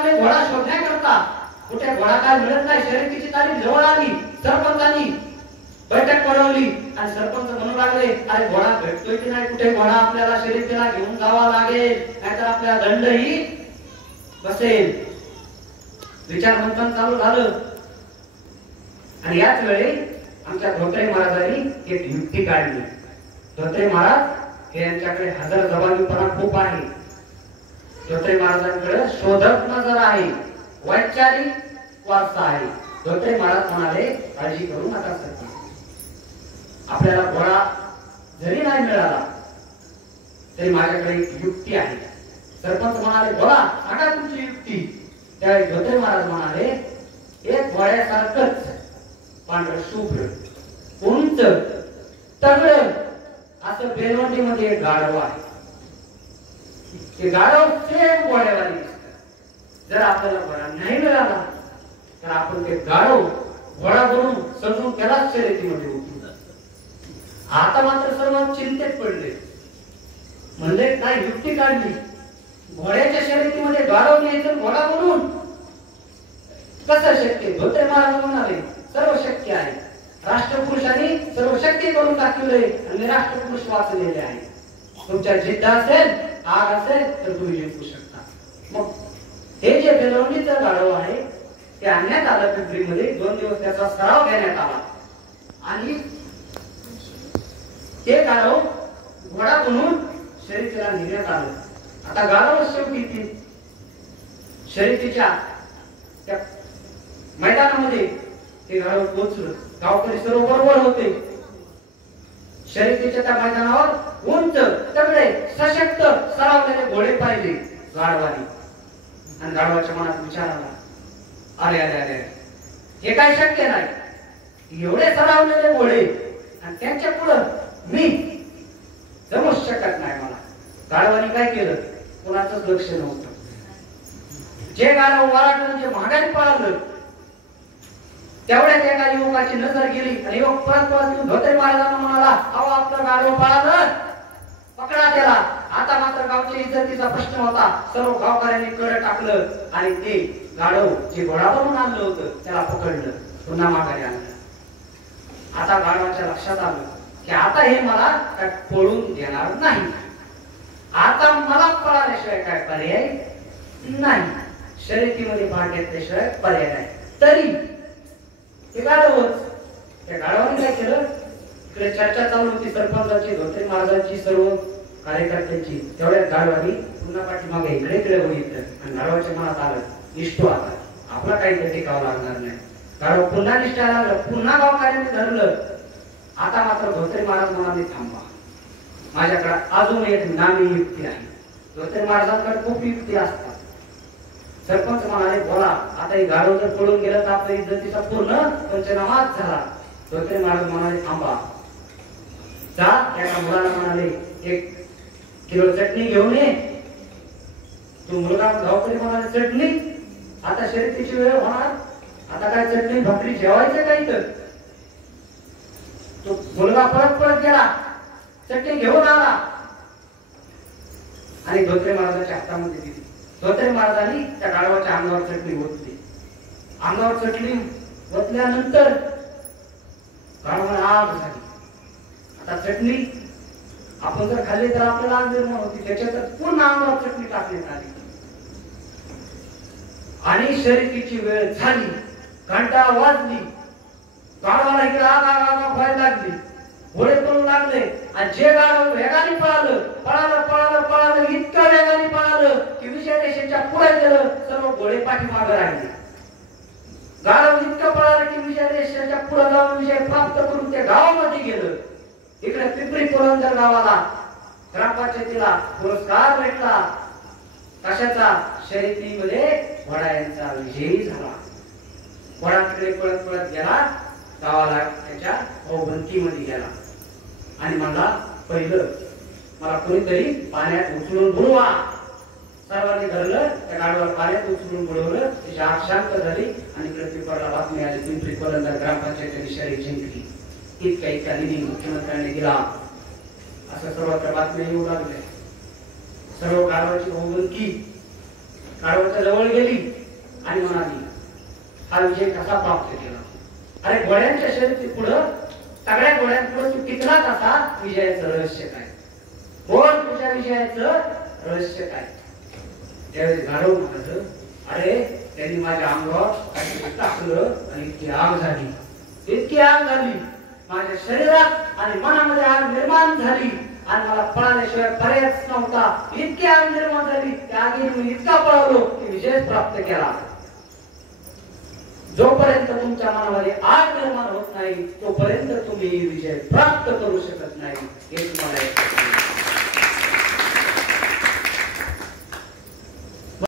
लागले घोडा शोधण्याकरता. कुठे घोडा काय मिळत नाही. शर्यतीची तारीख जवळ आली. सरपंचांनी बैठक बोलावली आणि सरपंच म्हणू लागले, अरे घोडा भेटतोय की नाही, कुठे घोडा आपल्याला शर्यतीला घेऊन जावा लागेल, नाहीतर आपल्याला दंडही बसेल. विचार मंथन चालू झालं आणि याच वेळी आमच्या धोत्रे महाराजांनी एक युक्ती काढली. धोत्रे महाराज हे यांच्याकडे हजर जबाबीपणा खूप आहे. धोत्रे महाराजांकडे शोधक नजर आहे, वैचारिक वारसा आहे. धोत्रे महाराज म्हणाले, काळजी करू नका सरपंच, आपल्याला घोडा जरी नाही मिळाला तरी माझ्याकडे एक युक्ती आहे. सरपंच म्हणाले, घोडा सांगा तुमची युक्ती. त्यावेळी धोत्रे महाराज म्हणाले, एक घोड्यासारखंच पांढरं शुभ्र उंच तगड असं बेलवंडीमध्ये एक गाढव आहे. ते गाढव सेम घोड्यावाली दिसतं. जर आपल्याला घोडा नाही मिळाला तर आपण ते गाढव घोडा बनवून सजून त्यालाच शर्यतीमध्ये उतरू. आता मात्र सर्व चिंतेत पडले. म्हणले काय युक्ती काढली, घोड्याच्या शर्यतीमध्ये गाढव न्यायचं घोडा बनवून कसं शक्य? धोत्रे महाराज म्हणाले, सर्व शक्य आहे. राष्ट्रपुरुषांनी सर्व शक्य करून दाखवले आणि राष्ट्रपुरुष वाचलेले आहे. तुमच्या जिद्द असेल, आग असेल तर तुम्ही जिंकू शकता. मग हे जे बेलवंडीचं गाढव आहे ते आणण्यात आलं पिंपरीमध्ये. 2 दिवस त्याचा सराव घेण्यात आला आणि ते गाढव घोडा बनवून शर्यतीला नेण्यात आलं. आता गाढव शेवटी शर्यतीच्या त्या मैदानामध्ये ते गाढव पोहोचलं. गावकरी सर्व बरोबर होते. शर्यतीच्या त्या मैदानावर उंच तगडे सशक्त सरावलेले घोडे पाहिले गाढवाने. आणि गाढवाच्या मनात विचार आला, अरे अरे अरे हे काय शक्य नाही. एवढे सरावलेले घोडे आणि त्यांच्या पुढं मी जमूच शकत नाही मला. गाढवाने काय केलं, कोणाचंच लक्ष नव्हतं. जे गाढव वराडून जे माघारी पळालं तेवढ्यात एका युवकाची नजर गेली आणि युवक पळत पळत येऊन धोत्रे महाराजांना म्हणाला, अहो आपलं गाढव पळालं, पकडा त्याला. आता मात्र गावच्या इज्जतीचा प्रश्न होता. सर्व गावकऱ्यांनी कड टाकलं आणि ते गाढव जे घोडा बनवून आणलं होतं त्याला पकडलं, पुन्हा माघारी आणलं. आता गाढवाच्या लक्षात आलं की आता हे मला काय पळून देणार नाही. आता मला पळाल्याशिवाय काय पर्याय नाही. शर्यतीमध्ये भाग घेतल्याशिवाय पर्याय नाही. तरी ते गाढवच. त्या गाढवाने काय केलं, इकडे चर्चा चालू होती सरपंचाची, धोत्रे महाराजांची, सर्व कार्यकर्त्यांची. तेवढ्यात गाढवानी पुन्हा पाठीमागे इकडे इकडे बघितलं आणि गाढवाच्या मनात आलं, निष्ठो आता आपला काहीतरी टिकावं लागणार नाही. गाढव पुन्हा निष्ठायला लागलं. पुन्हा गावकऱ्यांनी धरलं. आता मात्र धोत्रे महाराज म्हणाले, थांबा, माझ्याकडे अजून एक नामी युक्ती आहे. धोत्रे महाराजांकडे खूप युक्ती असतात. सरपंच म्हणाले, बोला. आता हे गाढव जर पळून गेलं तर आपल्या इज्जतीचा पूर्ण पंचनामाच झाला. धोत्रे महाराज म्हणाले, थांबा, जा एका मुलाला म्हणाले 1 किलो चटणी घेऊन ये. तो मुलगा गावकरी म्हणाले, चटणी? आता शर्यतीची वेळ होणार, आता काय चटणी भाकरी जेवायचं काही? तर तो मुलगा परत परत गेला, चटणी घेऊन आला आणि धोत्रे महाराजांच्या हातामध्ये दिली. धोत्रे महाराजांनी त्या गाढवाच्या अंगावर चटणी ओतली. अंगावर चटणी ओतल्यानंतर गाढवाला आग झाली. आता चटणी आपण जर खाल्ली तर आपल्याला आग निर्माण होती. त्याच्यात पूर्ण अंगावर चटणी टाकण्यात आली आणि शर्यतीची वेळ झाली. घंटा वाजली. गाढवाला इकडे आग आग आग व्हायला लागली. घोडे पळू लागले आणि जे गाढव वेगाने पळालं पळालं पळालं पळालं, इतकं वेगाने पळालं की विजय रेषेच्या पुढे गेलं. सर्व घोडे पाठीमागे राहिले. गाढव इतकं पळालं की विजय रेषेच्या पुढे जाऊन विजय प्राप्त करून त्या गावामध्ये गेलं. इकडे पिंपरी पुरंदर गावाला ग्रामपंचायतीला पुरस्कार भेटला. कशाचा? शर्यतीमध्ये घोडा यांचा विजयी झाला. घोडा तिकडे पळत पळत गेला गावाला, त्याच्या भोवंतीमध्ये गेला आणि मला पहिलं मला कोणीतरी पाण्यात उचलून बुडवा. सर्वांनी धरलं, त्या गाडीवर पाण्यात उचलून बुडवलं. त्याची आग शांत झाली आणि इकडे पेपरला बातमी आली, पिंपरी पुरंदर ग्रामपंचायतीने शर्यत जिंकली. इतक्या निधी मुख्यमंत्र्यांनी दिला, असं सर्वत्र बातम्या येऊ लागल्या. सर्व गावाची भोवंती गाढवाच्या जवळ गेली आणि म्हणाली, हा विजय कसा प्राप्त केला? अरे घोड्यांच्या शर्यती पुढं, सगळ्या घोड्यांपुढे तू टिकला कसा? विजयाचं रहस्य काय? कोण तुझ्या विजयाचं रहस्य काय? त्यावेळी गाढव म्हणाल, अरे त्यांनी माझ्या अंगावर टाकलं आणि इतकी आग झाली, इतकी आग झाली, माझ्या शरीरात आणि मनामध्ये आग निर्माण झाली आणि मला पळाल्याशिवाय पर्यायच नव्हता. इतकी आग निर्माण झाली, त्या आगीने मी इतका पळालो की विजय प्राप्त केला. जोपर्यंत तुमच्या मनामध्ये आग निर्माण होत नाही तोपर्यंत तुम्ही विजय प्राप्त करू शकत नाही. हे तुम्हाला